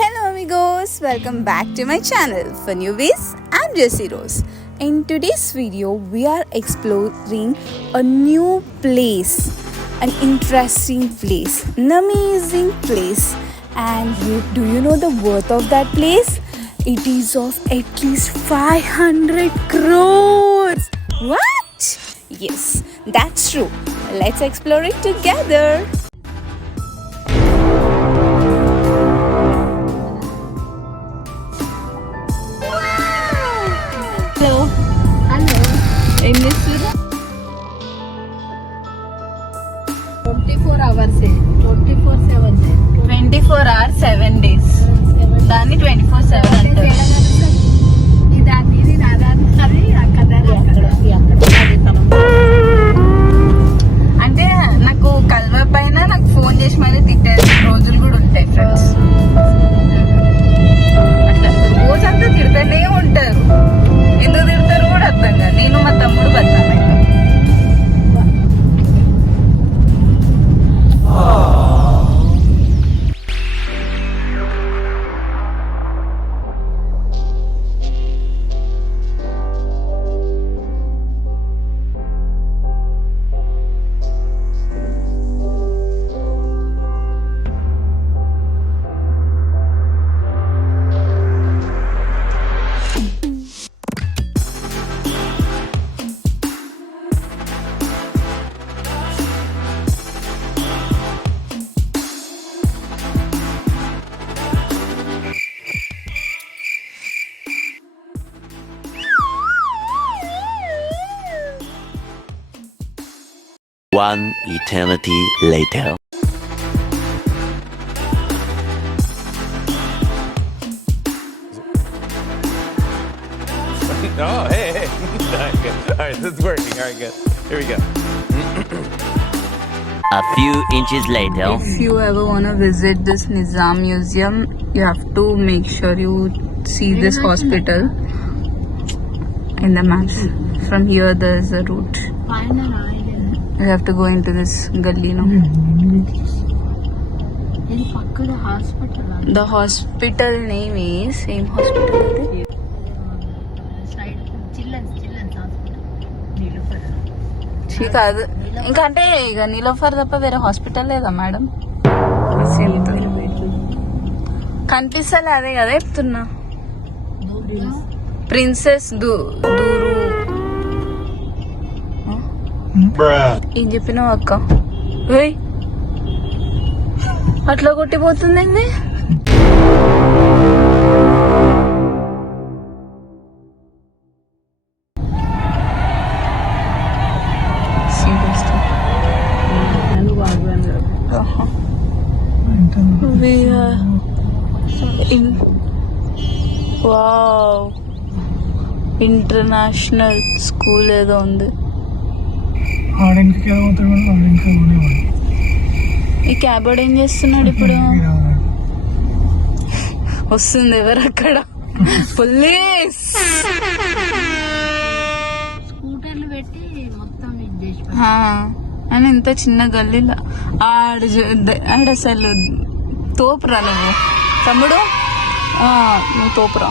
Hello amigos, welcome back to my channel. For newbies, I'm Jessie Rose. In today's video, we are exploring a new place, an interesting place, an amazing place. And do you know the worth of that place? It is of at least 500 crores. What? Yes, that's true. Let's explore it together. Hello. ఏం చేస్తున్నారు? 24 hours 24 hours 7 days. దాన్ని 24/7 అంటారు. అంటే నాకు కల్వ పైన నాకు ఫోన్ చేసి మళ్ళీ తిట్టే రోజులు కూడా ఉంటాయి ఫ్రెండ్స్. అట్లా రోజంతా తిడతానే ఉంటారు. ఎందుకు తిడతారు కూడా అర్థం కాదు. నేను మా తమ్ముడు బతాను. 1 eternity later. Oh, hey. All right, this is working. All right, good. Here we go. A few inches later. If you ever want to visit this Nizam Museum, you have to make sure you see this hospital in the maps. From here, there is a route. You have to go into this gully, no? The hospital name is same hospital. కాదు ఇంకా అంటే ఇక నీలోఫర్ తప్ప వేరే హాస్పిటల్ లేదా మేడం? కనిపిస్తలే, అదే కదా చెప్తున్నా. ప్రిన్సెస్ దూరు ఏం చెప్పినావు అక్క? అట్లా కొట్టిపోతుందండి. వావ్, ఇంటర్నేషనల్ స్కూల్ ఏదో ఉంది. ఈ క్యాబర్డ్ ఏం చేస్తున్నాడు ఇప్పుడు? వస్తుంది ఎవరు అక్కడ? పోలీస్ స్కూటర్లు పెట్టి మొత్తం అని ఇంత చిన్న గల్లీలో ఆడ అసలు తోపురా నువ్వు తమ్ముడు, నువ్వు తోపురా.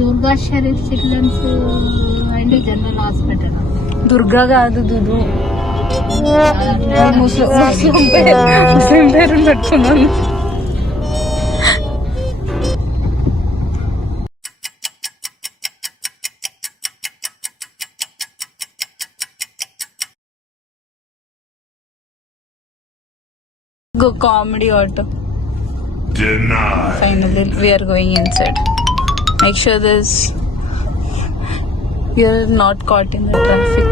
Durga Sharif children's and general hospital. Durga కాదు, దుదు. ముస్లిం పేరు పెట్టుకున్నాను. Go comedy auto. Denied. Finally, we are going inside. Make sure you're not caught in the traffic.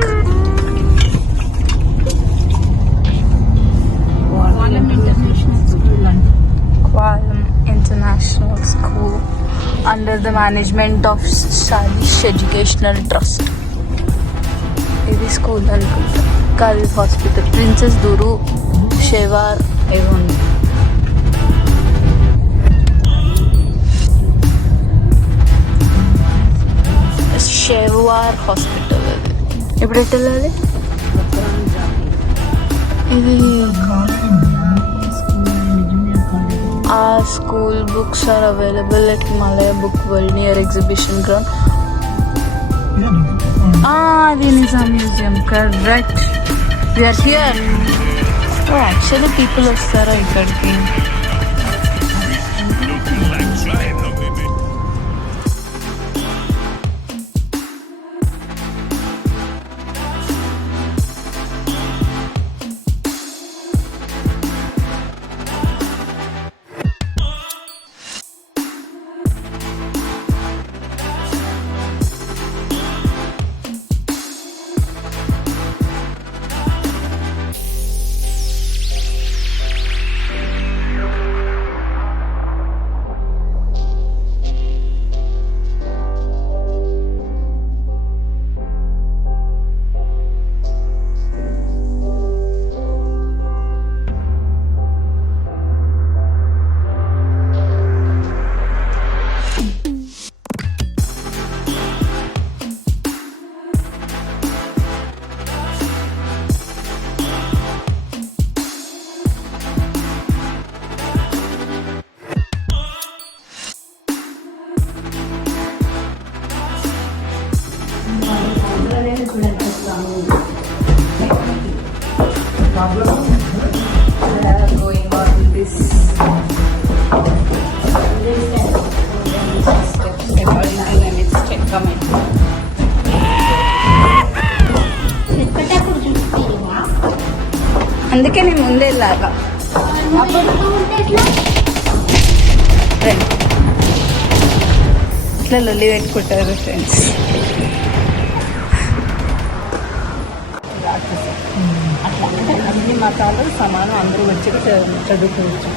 Qualum International School. Qualum International School under the management of Salish Educational Trust. ఇది స్కూల్ అనుకుంటా కాదు, hospital. Princess దూరు షేవార్ ఏదో ఉంది. షేవార్ హాస్పిటల్ అది. ఇప్పుడు ఎటు వెళ్ళాలి? ఇది junior college. our school books are available at Malaya Book World near Exhibition Ground. The Nizam Museum, correct. We are here. Oh, actually people వస్తారా ఇక్కడికి? Going on this comment. అందుకే నేను ముందే వెళ్ళాగా ఇట్లా లొల్లి పెట్టుకుంటారు ఫ్రెండ్స్. అన్ని మతాలు సమానం, అందరూ వచ్చి చదువుకోవచ్చు.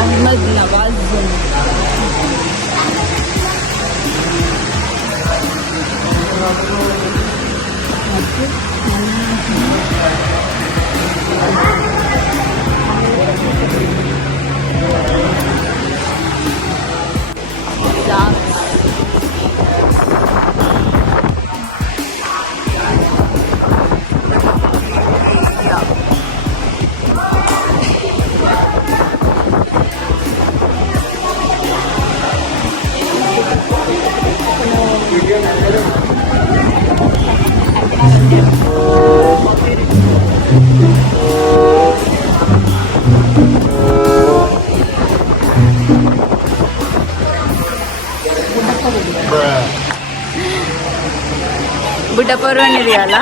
Ahmad Nawaz బుడ్డపర్రు అనేది అలా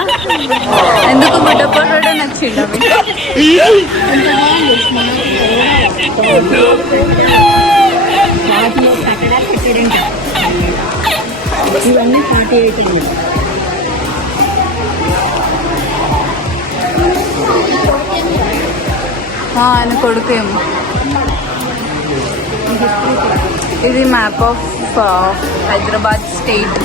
ఎందుకు బుడ్డపర్రుడే నచ్చిండ ఇవన్నీ 48 ఆయన కొడుకేమో. ఇది మ్యాప్ ఆఫ్ హైదరాబాద్ స్టేట్.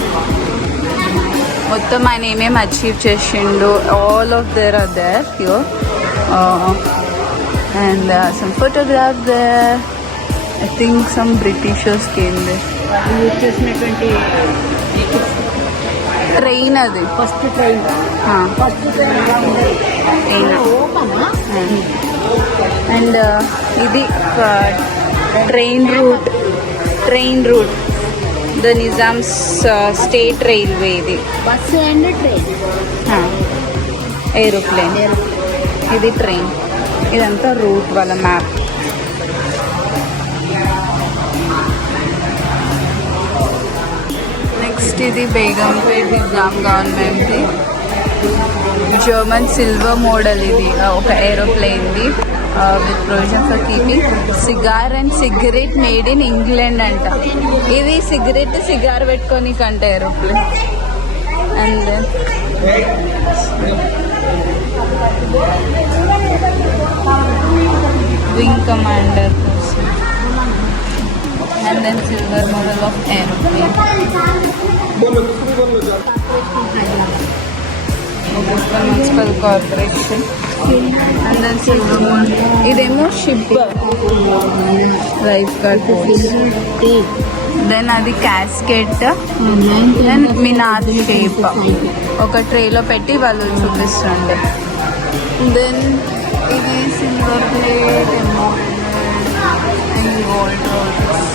మొత్తం ఆయన ఏమేమి అచీవ్ చేసిండు, all of there are there here. And there are some photographs there. I think some Britishers came there. వాళ్ళు యూజ్ చేసినటువంటి ట్రైన్ అది ఫస్ట్ ట్రైన్ ట్రైన్ ఓపెనా అండ్ ఇది train route the Nizam's state railway ఇది బస్సు అండ్ ట్రైన్ ఏరోప్లేన్ ఇది train ఇదంతా route వాళ్ళ map. Next ఇది బేగంపేట్ నిజాం గవర్నమెంట్ది జర్మన్ సిల్వర్ మోడల్ ఇది ఒక ఏరోప్లేన్ది with provision for keeping cigar and cigarette made in England అంట. ఇది సిగార్ పెట్టుకొని కంట aeroplane. And then wing commander కోసం. And then silver model of aeroplane. Municipal corporation. And then silver model. ఇదేమో ship lifeguard post. Then అది casket then మినార్ shape ఒక ట్రేలో పెట్టి వాళ్ళు చూపిస్తుండే. దెన్ ఇది సిల్వర్ ప్లేట్ ఏమో అండ్ గోల్డ్ రోజెస్.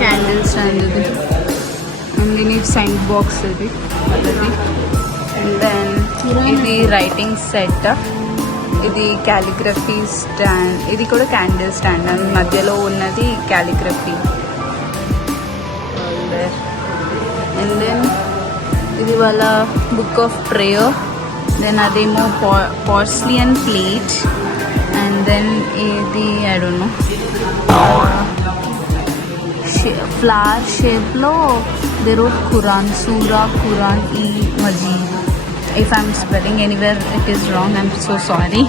క్యాండిల్స్ అనేది అండ్ ఇది సైన్ బాక్స్ ఇది వాళ్ళది. అండ్ దెన్ ఇది రైటింగ్ సెట్, ఇది క్యాలిగ్రఫీ స్టాండ్, ఇది కూడా క్యాండిల్ స్టాండ్ అండ్ మధ్యలో ఉన్నది క్యాలిగ్రఫీ. అండ్ దెన్ ఇది వాళ్ళ బుక్ ఆఫ్ ప్రేయర్. దెన్ అదేమో పోర్సిలియన్ ప్లేట్. అండ్ దెన్ ఇది ఐ డోంట్ నో ఫ్లవర్ షేప్లో దే రోట్ ఖురాన్, సూరా ఖురాన్ ఈ Majeed. If I'm spelling anywhere it is wrong I'm so sorry.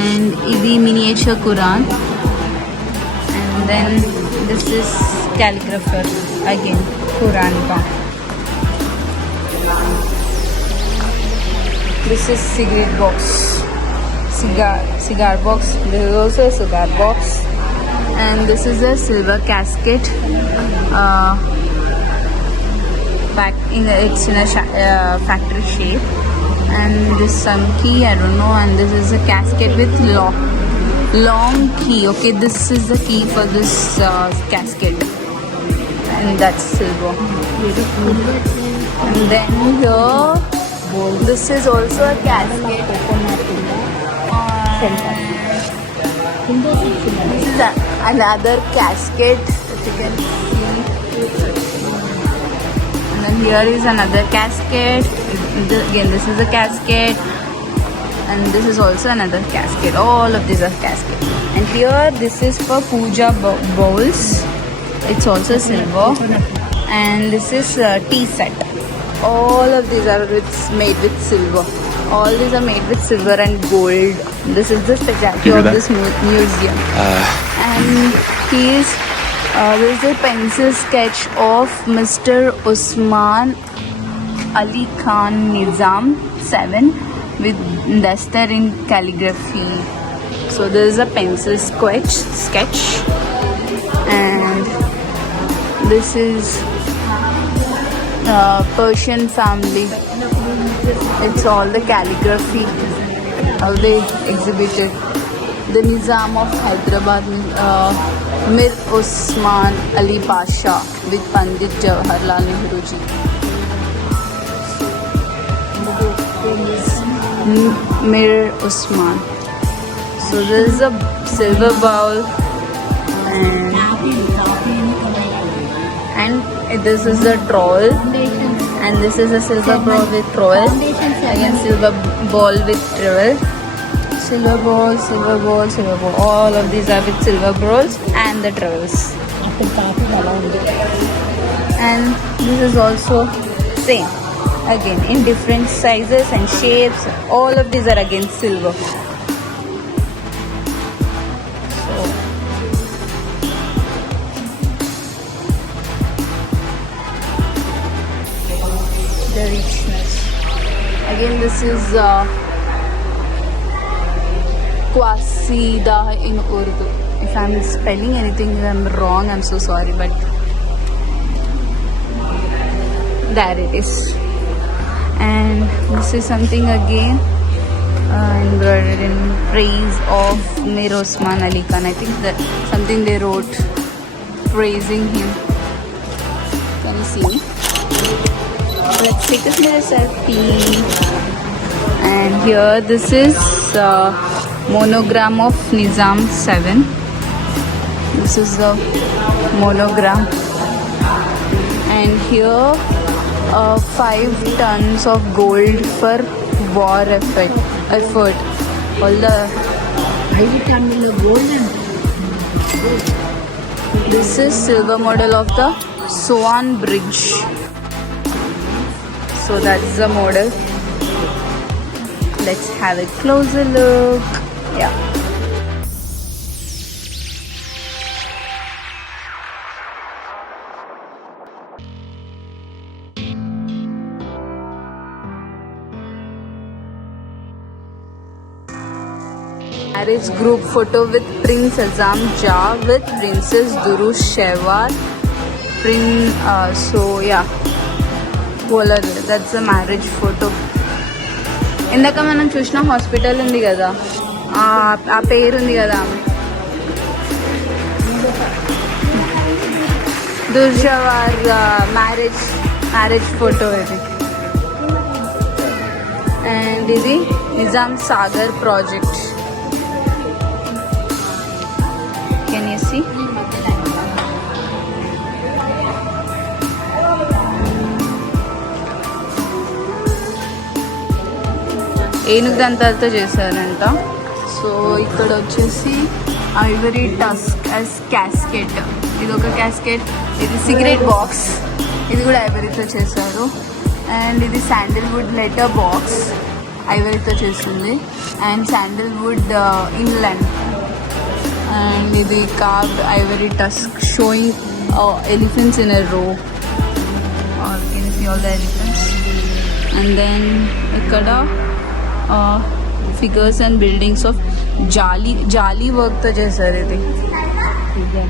And ఇది miniature Quran. And then this is calligrapher again Quran का. This is cigarette box, cigar box. This is also a cigar box. And this is a silver casket. It's in a factory shape. And this some key, I don't know. And this is a casket with long key. Okay, this is the key for this casket. And that's silver. And then here, this is also a casket. This is another casket that you can see. And then here is another casket. Again, this is a casket. And this is also another casket. All of these are caskets. And here, this is for puja bowls. It's also silver. And this is tea set. All of these are made with silver. All these are made with silver and gold. This is the specialty of this museum. And this is a pencil sketch of Mr. Usman Ali Khan Nizam 7 with Dastar in calligraphy. So this is a pencil sketch. And this is Persian family. It's all the calligraphy, how they exhibited. The Nizam of Hyderabad, Mir Usman Ali Pasha with Pandit Jawaharlal Nehru ji. Mir Usman. So this is a silver bowl, and this is a trowel, and this is a silver bowl with trowel. Again, silver bowl with trowel. Silver bowl, silver bowl, silver bowl. All of these are with silver bowls and the trowels. And this is also same. Again, in different sizes and shapes. All of these are again silver. So, the richness. Again, this is Qasida in Urdu. If I'm spelling anything I'm wrong, I'm so sorry, but there it is. And this is something again embroidered in praise of Mir Usman Ali Khan. I think that something they wrote praising him. Can you see me? Let's take this little selfie. And here this is monogram of Nizam 7. This is the monogram. And here 5 tons of gold for war effort. All the 5 tons of gold. This is silver model of the Swan Bridge. So that's the model. Let's have a closer look. Yeah. Marriage group photo with Prince Azam Jah with Princess Duru Shewar. So yeah, that's the marriage photo. ఇందాక మనం చూసిన హాస్పిటల్ ఉంది కదా, ఆ పేరు ఉంది కదా, Durrushehvar marriage photo ఇది. అండ్ ఇది Nizam Sagar project. Can you see? ఏనుగు దంతాలతో చేశారంట. సో ఇక్కడ వచ్చేసి ఐవరీ టస్క్ యాజ్ క్యాస్కెట్. ఇది ఒక క్యాస్కెట్. ఇది సిగరెట్ బాక్స్, ఇది కూడా ఐవరీతో చేశారు. అండ్ ఇది శాండిల్వుడ్ లెటర్ బాక్స్, ఐవరీతో చేసింది. And sandalwood inland. అండ్ ఇది carved ivory tusk showing elephants in a row. All can see all the elephants. And then ఇక్కడ figures and buildings of jali work to చేశారు. ఇది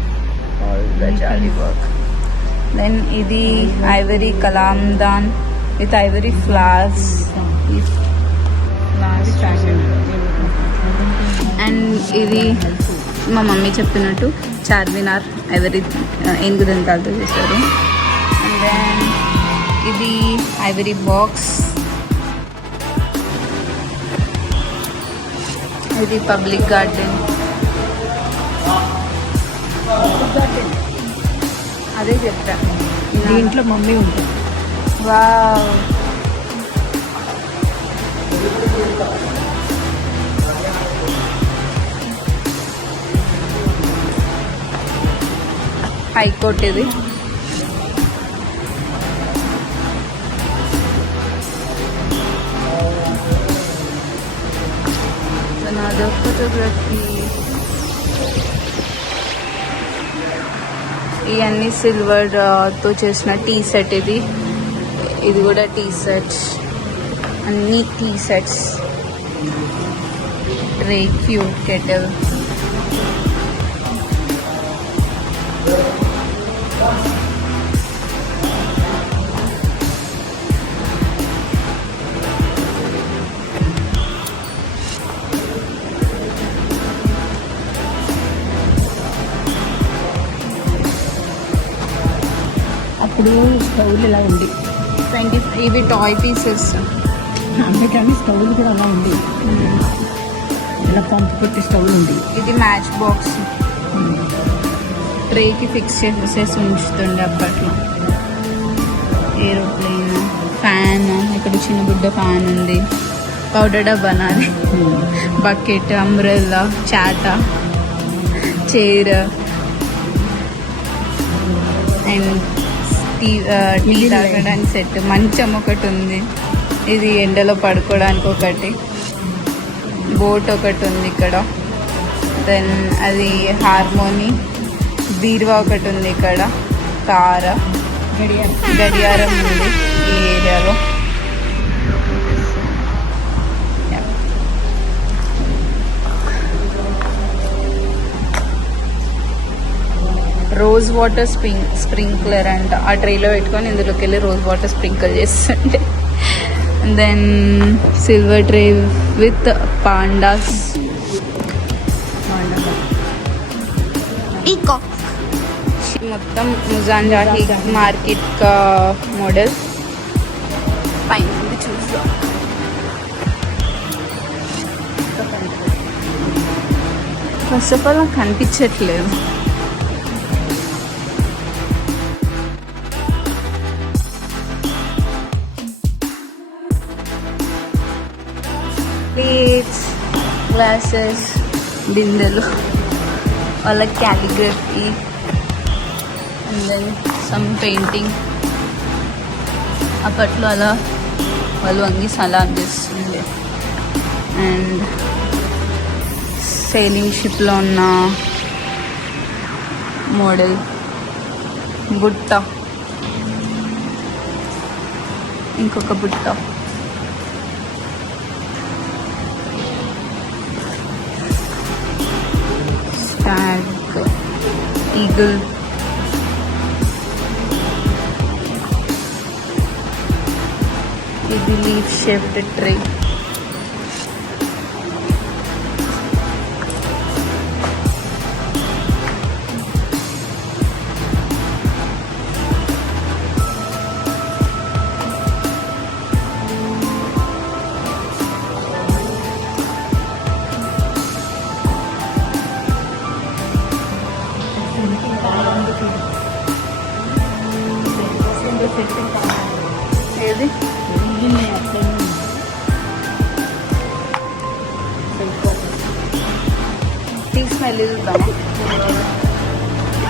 all the jali work. Then ఇది ivory kalamdan with ivory flowers. And ఇది మా మమ్మీ చెప్పినట్టు చార్మినార్ ఐవరీ ఏనుగు దంతాలతో చేశారు. అండ్ దెన్ ఇది ఐవరీ బాక్స్. ఇది పబ్లిక్ గార్డెన్. అదే చెప్తా, దీంట్లో మమ్మీ ఉంటుంది. వావ్. హైకోర్ట్ ఇది. Another photography. ఇవన్నీ సిల్వర్ తో చేసిన టీ సెట్. ఇది కూడా టీ సెట్స్, అన్ని tea sets. Tray, cube, kettle. అప్పుడు స్టవ్లు ఇలా ఉంది. 20 ఇవి టాయ్ పీసెస్. అందుకని స్టవ్లు కూడా అలా ఉంది. ఇలా పంపు పెట్టి స్టవ్లు ఉంది. ఇది మ్యాచ్ బాక్స్ ట్రేకి ఫిక్స్ చేసేసి ఉంచుతుండే అప్పట్లో. ఏరోప్లేన్, ఫ్యాన్, ఇక్కడ చిన్న బుడ్డ ఫ్యాన్ ఉంది, పౌడర్ డబ్బా నాది, బకెట్, అంబ్రెల్లా, చాట, చైర్ అండ్ టీ తాగడానికి సెట్, మంచం ఒకటి ఉంది, ఇది ఎండలో పడుకోవడానికి ఒకటి, బోట్ ఒకటి ఉంది ఇక్కడ, దెన్ అది హార్మోని, బీరువా ఒకటి ఉంది ఇక్కడ, కార, గడియారం ఉంది ఈ ఏరియాలో. రోజ్ వాటర్ స్ప్రింక్లర్ అంట. ఆ ట్రేలో పెట్టుకొని ఇందులోకి వెళ్ళి రోజ్ వాటర్ స్ప్రింకిల్ చేస్తుంటే. దెన్ సిల్వర్ ట్రే విత్ పాండాస్, మొత్తం ముజాన్ జాహీ మార్కెట్ కా మోడల్. పైన చూద్దాం. ఫస్ట్ ఆఫ్ ఆల్ నాకు కనిపించట్లేదు. ప్లేట్స్, గ్లాసెస్, బిందెలు, వాళ్ళ calligraphy and then some painting. అప్పట్లో అలా వాళ్ళు వంగి సలాం చేస్తుండే. అండ్ సెయిలింగ్ షిప్లో ఉన్న మోడల్, బుట్ట, ఇంకొక బుట్ట, స్టాగ్, ఈగల్, ఇది లీఫ్ షేప్డ్ ట్రే, ఏది తీసి స్మెల్ చూద్దామా?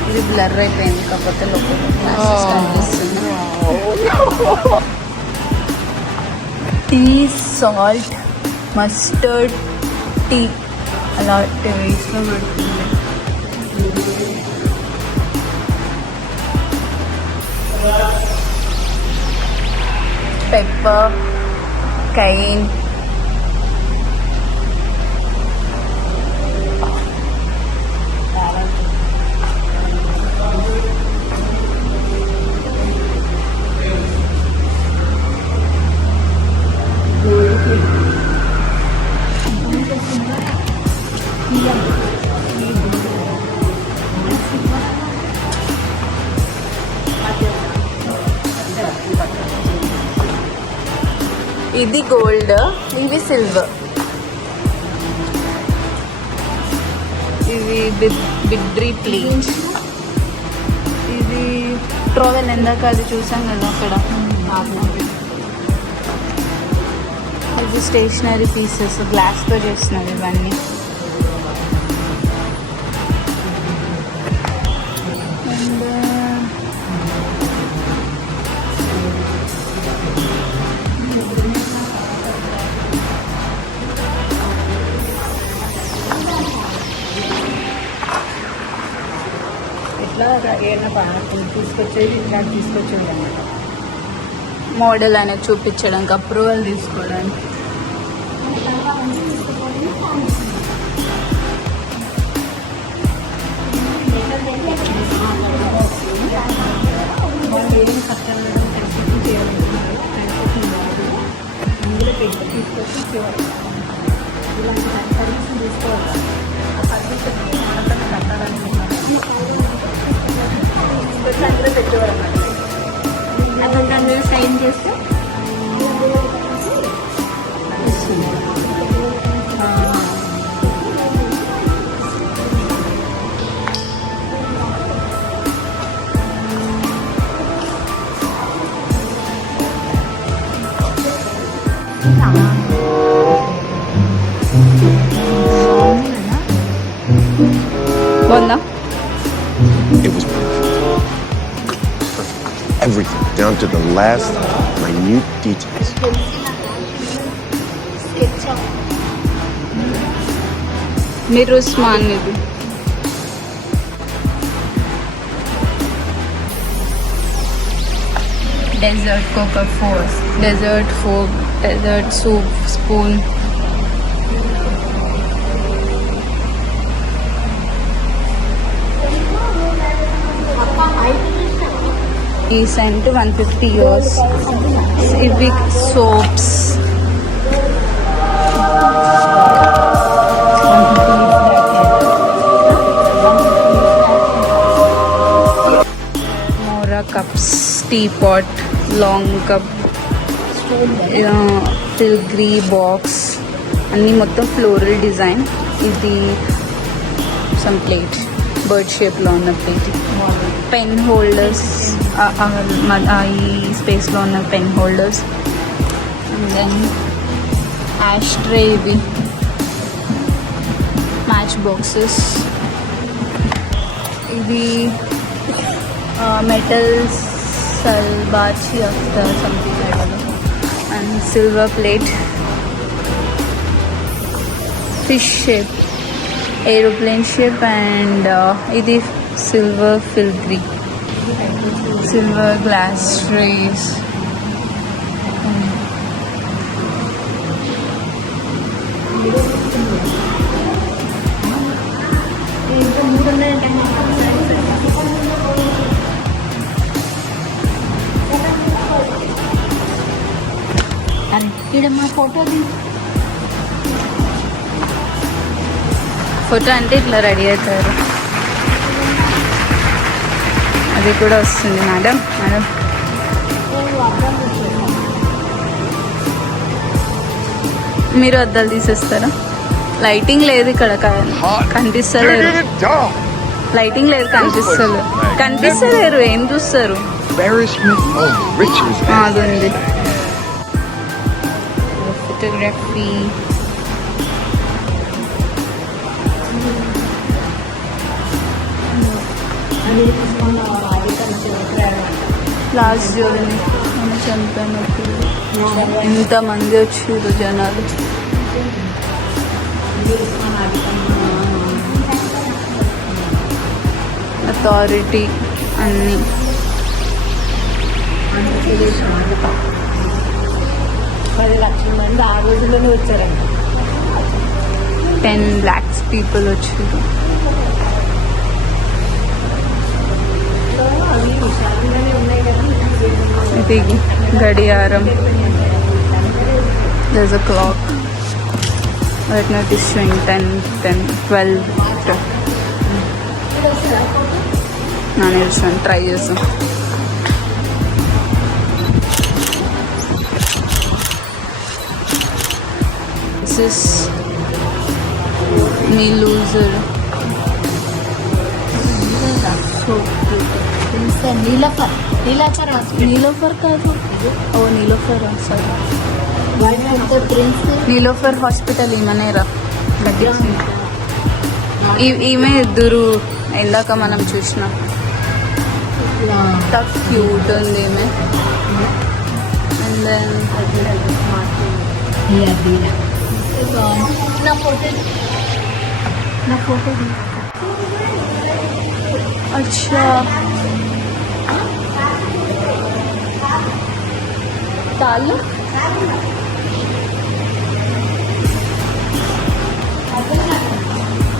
ఇది బ్లర్ అయిపోయింది కాకపోతే లోపల కనిపిస్తుంది. టీ, సాల్ట్, మస్టర్డ్ టీ అలా టేస్ట్లో పెడుతుంది. పెప్పర్, కైన్, ఇది గోల్డ్, ఇవి సిల్వర్. ఇది బిగ్డ్రీ ప్లేట్, ఇది ట్రోవెల్, ఎందాక అది చూసాం కదా అక్కడ. ఇది స్టేషనరీ పీసెస్, గ్లాస్తో చేసినవి ఇవన్నీ. తీసుకొచ్చేది ఇట్లా తీసుకొచ్చేది అన్నమాట. మోడల్ అనేది చూపించడానికి, అప్రూవల్ తీసుకోవడానికి. అందులో సైన్ చేస్తే బాగుందా? It was perfect. Everything, down to the last minute details. మీరు ఉస్మాన్ ఇది dessert cocoa forks, dessert fork, dessert soup spoon. ఈ సెంట్ 150 years. ఇవి సోప్స్. మోరా cups, tea pot, long cup, filigree box అన్నీ మొత్తం ఫ్లోరల్ డిజైన్. ఇది సమ్ ప్లేట్, బర్డ్ షేప్లో ఉన్న ప్లేట్. పెన్ హోల్డర్స్, ఈ స్పేస్లో ఉన్న pen holders. And then ash tray, ఇవి మ్యాచ్ బాక్సెస్. ఇది మెటల్ సల్బాచి after something I don't know. And silver plate, fish shape, aeroplane shape. And ఇది సిల్వర్ ఫిల్గ్రీ, సిల్వర్ గ్లాస్ ట్రేస్. ఫోటో అంటే ఇట్లా రెడీ అవుతారు. అది కూడా వస్తుంది మేడం. మేడం మీరు అద్దాలు తీసేస్తారా? లైటింగ్ లేదు ఇక్కడ, కనిపిస్తలేరు. లైటింగ్ లేదు, కనిపిస్తలేరు. ఏం చూస్తారు? అది ఉంది. ఫోటోగ్రఫీ, లాస్ట్ జర్నీ మనం చనిపోయినప్పుడు ఎంతమంది వచ్చారు జనాలు. అథారిటీ అన్నీ. 10 లక్షల మంది ఆ రోజుల్లోనే వచ్చారండి. 10 lakhs people వచ్చారు. ఇది గడియారం. there's a clock. right now it is showing 10, 12. ನಾನು ಹೇಳ್ತೀನಿ, ట్రై చేస్తాం. this is me loser. so Niloufer కాదు. ఓ నీలోఫర్, సారీ. నీలోఫర్ హాస్పిటల్ ఈమెనేరా కట్టించింది. ఈమె ఇద్దరు ఇందాక మనం చూసినాం. క్యూట్ ఉంది ఈమె. అండ్ దెన్ నా ఫోటో अच्छा తాళ్ళు.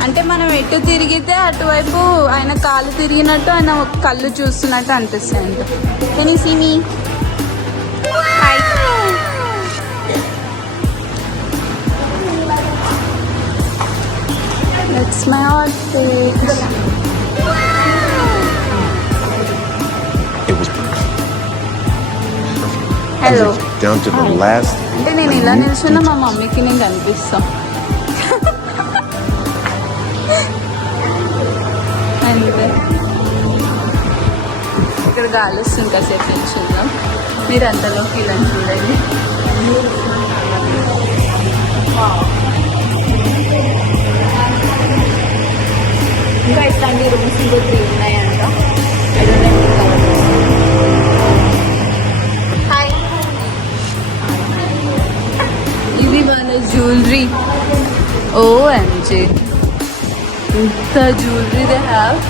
అంటే మనం ఎటు తిరిగితే అటువైపు ఆయన కాళ్ళు తిరిగినట్టు, ఆయన కళ్ళు చూస్తున్నట్టు అనిపిస్తుంది. Can you see me? Hi. That's my outfit. Hello. Down to the last. అంటే నేను ఇలా నిల్చున్నా మా మమ్మీకి నేను కనిపిస్తాం. అంతే. ఇక్కడ గాలి వస్తుంది, కాసేపు నిల్చుందాం. మీరు అంతలోకి ఇలా చూడండి. ఇంకో 3 ఉన్నాయంట. I don't know if hi, ఇది మన జ్యువెలరీ. OMG, ఇంత జ్యువెలరీ దే హ్యావ్.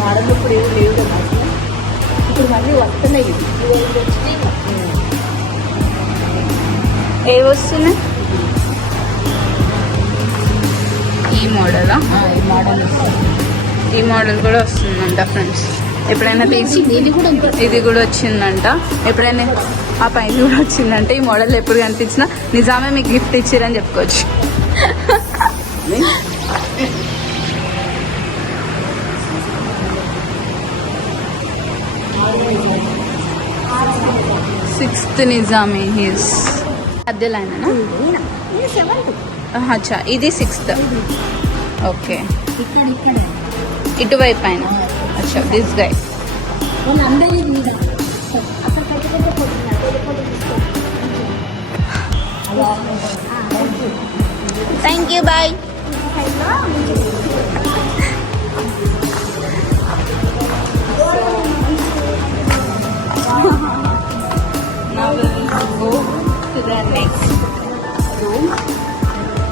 మోడల్ ఇప్పుడు ఏమి లేవు కదా, ఇప్పుడు మళ్ళీ వస్తున్నాయి. ఏ వస్తున్నాయి? ఈ మోడలా? ఈ మోడల్ ఈ మోడల్ కూడా వస్తుందంట ఫ్రెండ్స్. ఎప్పుడైనా తీసి ఇది కూడా వచ్చిందంట. ఎప్పుడైనా ఆ పైన కూడా వచ్చిందంట. ఈ మోడల్ ఎప్పుడు కనిపించినా నిజామే మీకు గిఫ్ట్ ఇచ్చారని చెప్పుకోవచ్చు. సిక్స్త్ నిజామే హిస్ మధ్యలో అయినా. అచ్చా, ఇది 6th. ఓకే, ఇటువైపు అయిన. అచ్చా, this guy. Thank you, bye.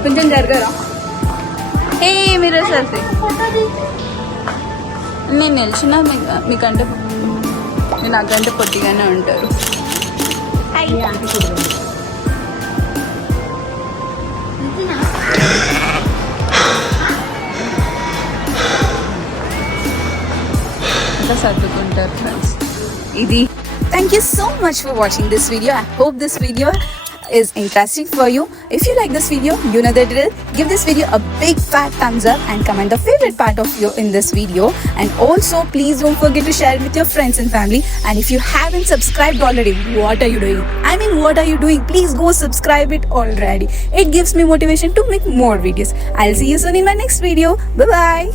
కొంచెం జరగరా? ఏ మీరు సెల్ఫీ. నేను నిలిచిన మీకంటే మీరు నాకంటే పొట్టిగానే ఉంటారు. ఇంకా సర్దుకుంటారు ఫ్రెండ్స్. ఇది thank you so much for watching this video. I hope this video is interesting for you. If you like this video, you know the drill. Give this video a big fat thumbs up and comment the favorite part of you in this video. And also please don't forget to share it with your friends and family. And if you haven't subscribed already, what are you doing? I mean, what are you doing? Please go subscribe it already. It gives me motivation to make more videos. I'll see you soon in my next video. Bye bye.